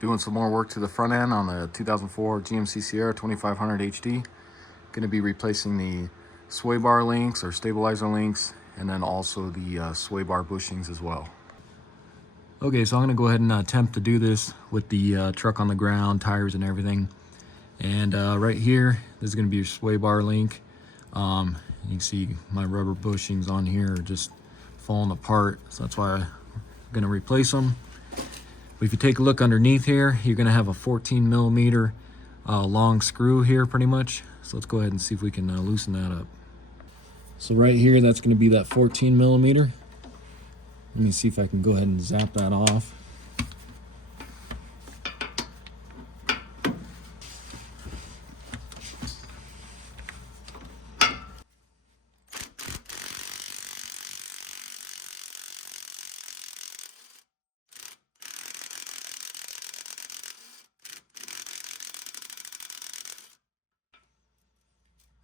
Doing some more work to the front end on the 2004 GMC Sierra 2500 HD. Going to be replacing the sway bar links or stabilizer links, and then also the sway bar bushings as well. Okay, so I'm going to go ahead and attempt to do this with the truck on the ground, tires and everything. And right here, this is going to be your sway bar link. You can see my rubber bushings on here are just falling apart, so that's why I'm going to replace them. But if you take a look underneath here, you're going to have a 14 millimeter long screw here pretty much. So let's go ahead and see if we can loosen that up. So right here, that's going to be that 14 millimeter. Let me see if I can go ahead and zap that off.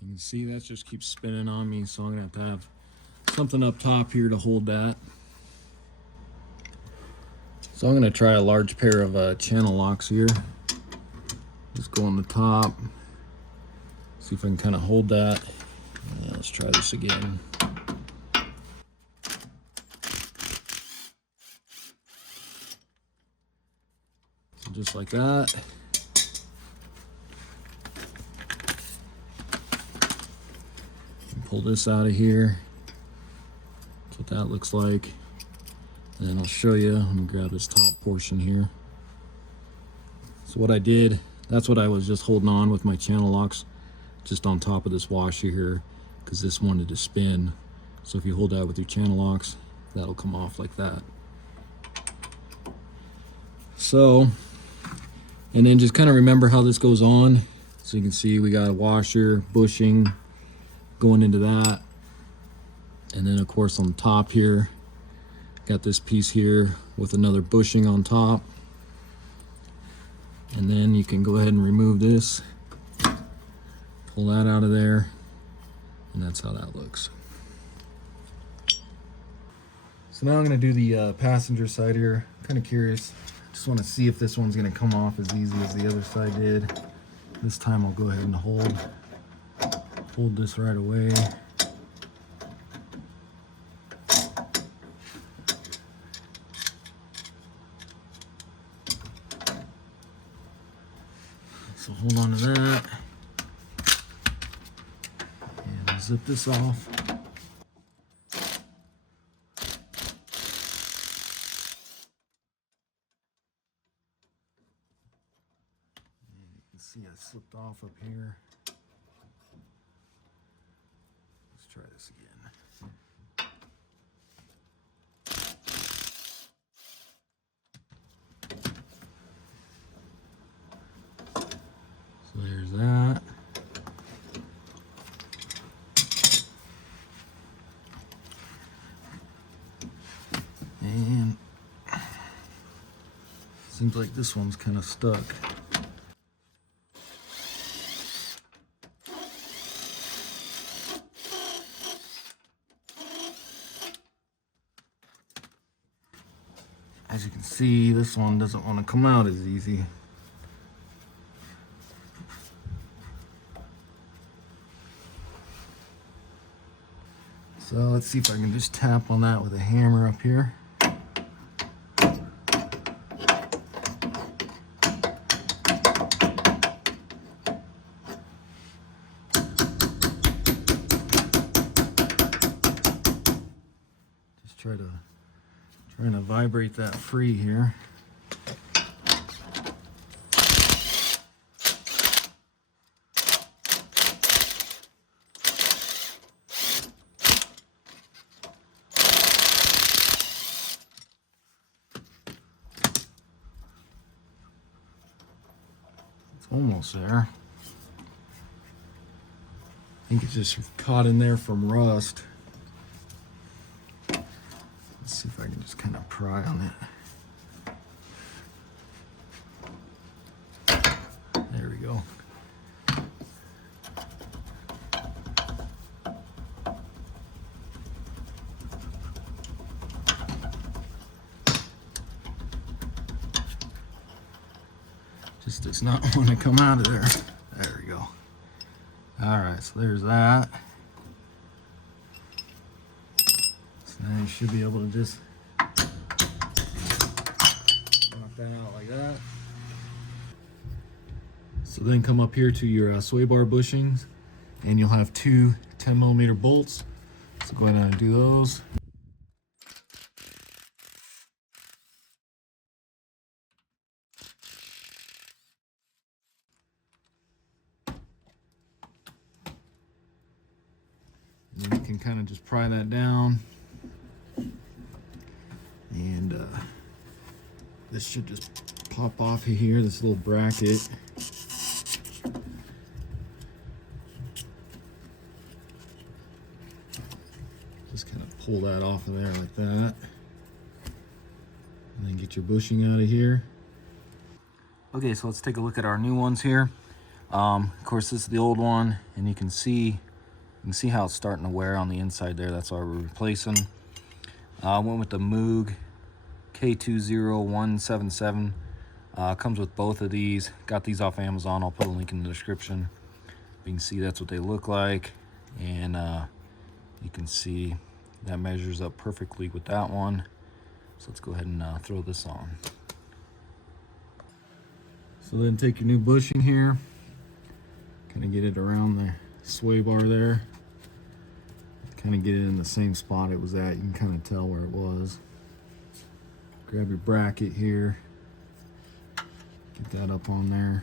You can see that just keeps spinning on me, so I'm gonna have to have something up top here to hold that. So I'm gonna try a large pair of channel locks here. Just go on the top, see if I can kind of hold that. Let's try this again. So just like that. Pull this out of here. That's what that looks like. And then I'll show you. Let me grab this top portion here. So what I did, that's what I was just holding on with my channel locks, just on top of this washer here, because this wanted to spin. So if you hold that with your channel locks, that'll come off like that. So, and then just kind of remember how this goes on. So you can see we got a washer, bushing, going into that, and then of course on the top here got this piece here with another bushing on top, and then you can go ahead and remove this, pull that out of there, and that's how that looks. So now I'm going to do the passenger side here. I'm kind of curious, just want to see if this one's going to come off as easy as the other side did. This time I'll go ahead and hold this right away. So hold on to that and zip this off. And you can see I slipped off up here. Let's try this again. So there's that. And seems like this one's kind of stuck. As you can see, this one doesn't want to come out as easy. So let's see if I can just tap on that with a hammer up here. Just trying to vibrate that free here. It's almost there. I think it's just caught in there from rust. Let's see if I can just kind of pry on it. There we go. Just does not want to come out of there. There we go. All right, so there's that. So now you should be able to just knock that out like that. So then come up here to your sway bar bushings, and you'll have two 10mm bolts. So go ahead and do those. And then you can kind of just pry that down. And this should just pop off of here, this little bracket. Just kind of pull that off of there like that. And then get your bushing out of here. Okay, so let's take a look at our new ones here. Of course, this is the old one, and you can see how it's starting to wear on the inside there. That's why we're replacing. I went with the Moog K20177. Comes with both of these. Got these off Amazon. I'll put a link in the description. You can see that's what they look like, and you can see that measures up perfectly with that one. So let's go ahead and throw this on. So then take your new bushing here, kind of get it around the sway bar there, kind of get it in the same spot it was at. You can kind of tell where it was. Grab your bracket here, get that up on there,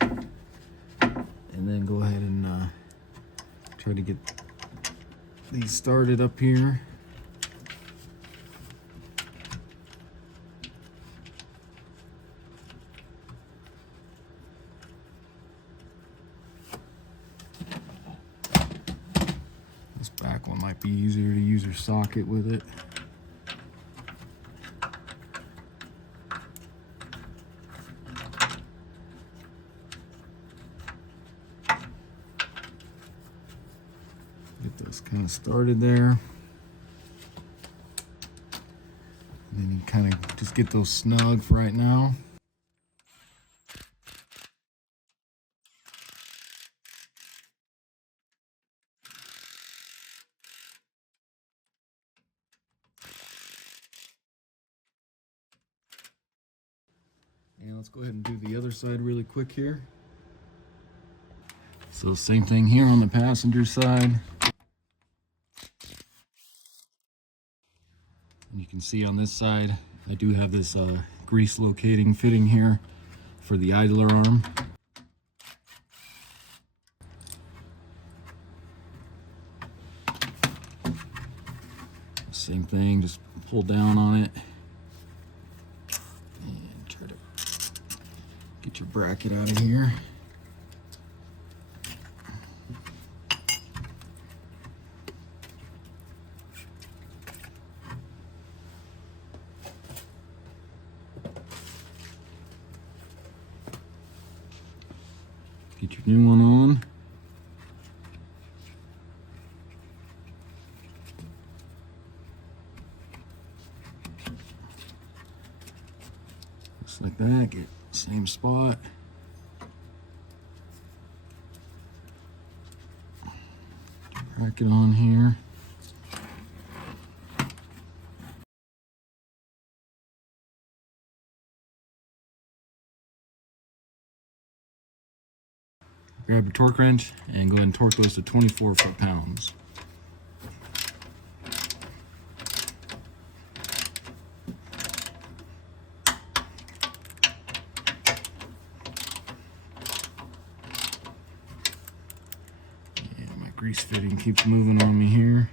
and then go ahead and try to get these started up here. This back one might be easier to use your socket with it. Get this kind of started there. And then you kind of just get those snug for right now. And let's go ahead and do the other side really quick here. So same thing here on the passenger side. And you can see on this side, I do have this grease locating fitting here for the idler arm. Same thing, just pull down on it. And try to get your bracket out of here. Get your new one on. Just like that, get same spot. Crack it on here. Grab your torque wrench and go ahead and torque those to 24 foot-pounds. Yeah, my grease fitting keeps moving on me here.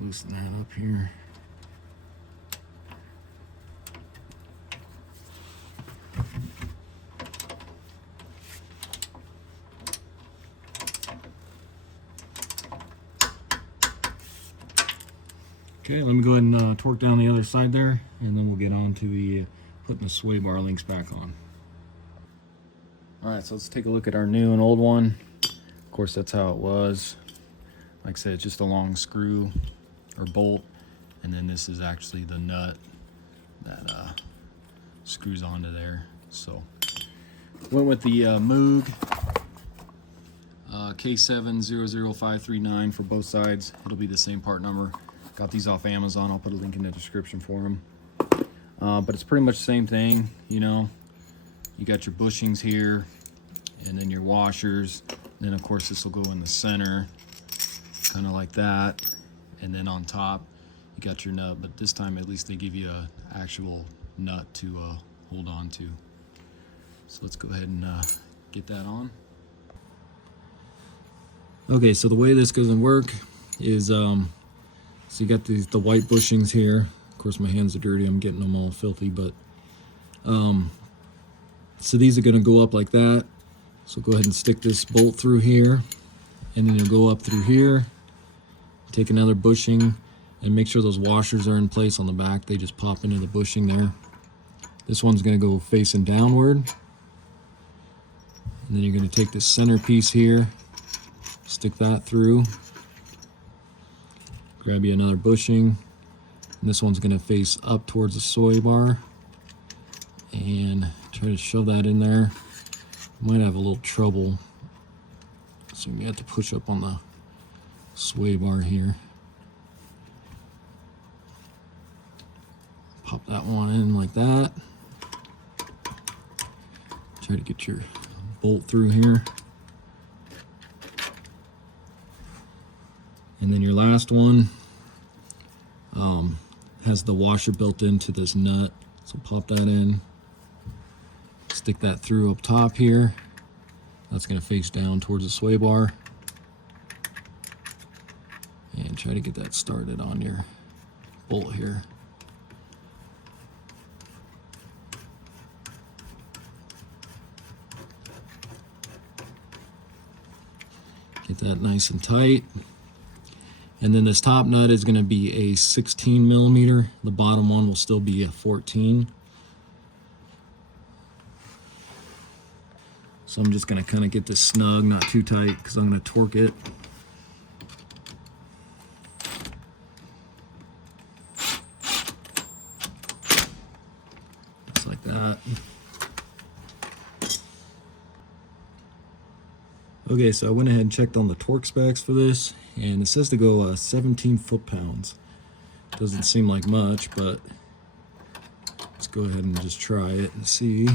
Loosen that up here. Okay, let me go ahead and torque down the other side there, and then we'll get on to the putting the sway bar links back on. All right, so let's take a look at our new and old one. Of course, that's how it was. Like I said, it's just a long screw or bolt, and then this is actually the nut that screws onto there. So went with the Moog K700539 for both sides. It'll be the same part number. Got these off Amazon. I'll put a link in the description for them. But it's pretty much the same thing, you know. You got your bushings here, and then your washers. And then of course this will go in the center, kind of like that. And then on top, you got your nut. But this time, at least they give you an actual nut to hold on to. So let's go ahead and get that on. Okay, so the way this goes and work is, so you got the white bushings here. Of course, my hands are dirty. I'm getting them all filthy, but so these are going to go up like that. So go ahead and stick this bolt through here, and then you'll go up through here. Take another bushing, and make sure those washers are in place on the back. They just pop into the bushing there. This one's going to go facing downward, and then you're going to take this center piece here. Stick that through, grab you another bushing, and this one's going to face up towards the sway bar, and try to shove that in there. Might have a little trouble, so you have to push up on the sway bar here. Pop that one in like that. Try to get your bolt through here. And then your last one has the washer built into this nut. So pop that in, stick that through up top here. That's going to face down towards the sway bar. And try to get that started on your bolt here. Get that nice and tight. And then this top nut is going to be a 16 millimeter. The bottom one will still be a 14. So I'm just going to kind of get this snug, not too tight, because I'm going to torque it. Just like that. Okay, so I went ahead and checked on the torque specs for this, and it says to go 17 foot-pounds. Doesn't seem like much, but let's go ahead and just try it and see.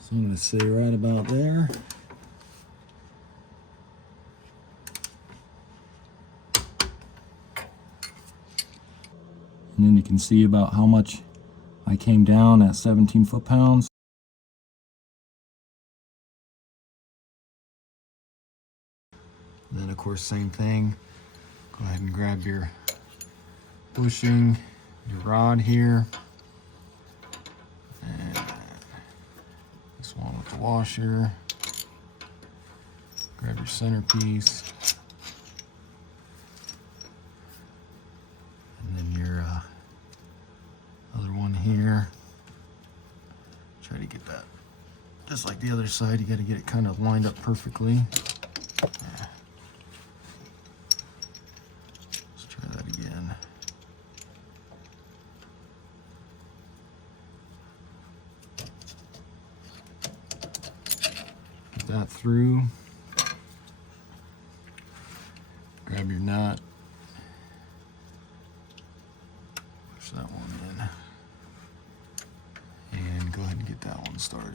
So I'm going to say right about there. And then you can see about how much I came down at 17 foot-pounds. And then of course, same thing. Go ahead and grab your bushing, your rod here. And this one with the washer. Grab your centerpiece. And then your other one here. Try to get that just like the other side. You got to get it kind of lined up perfectly. Let's try that again. Get that through. Grab your nut. Push that one in. And go ahead and get that one started.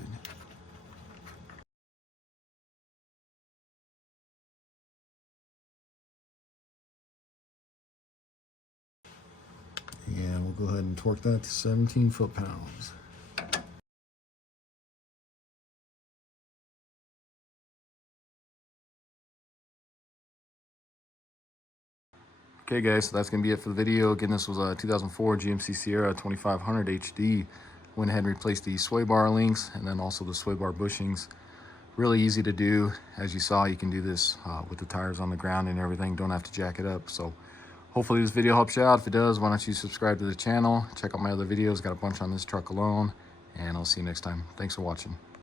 And we'll go ahead and torque that to 17 foot-pounds. Okay guys, so that's going to be it for the video. Again, this was a 2004 GMC Sierra 2500 HD. Went ahead and replaced the sway bar links and then also the sway bar bushings Really easy to do. As you saw, you can do this with the tires on the ground and everything. Don't have to jack it up. So hopefully this video helps you out. If it does, why don't you subscribe to the channel? Check out my other videos. Got a bunch on this truck alone. And I'll see you next time. Thanks for watching.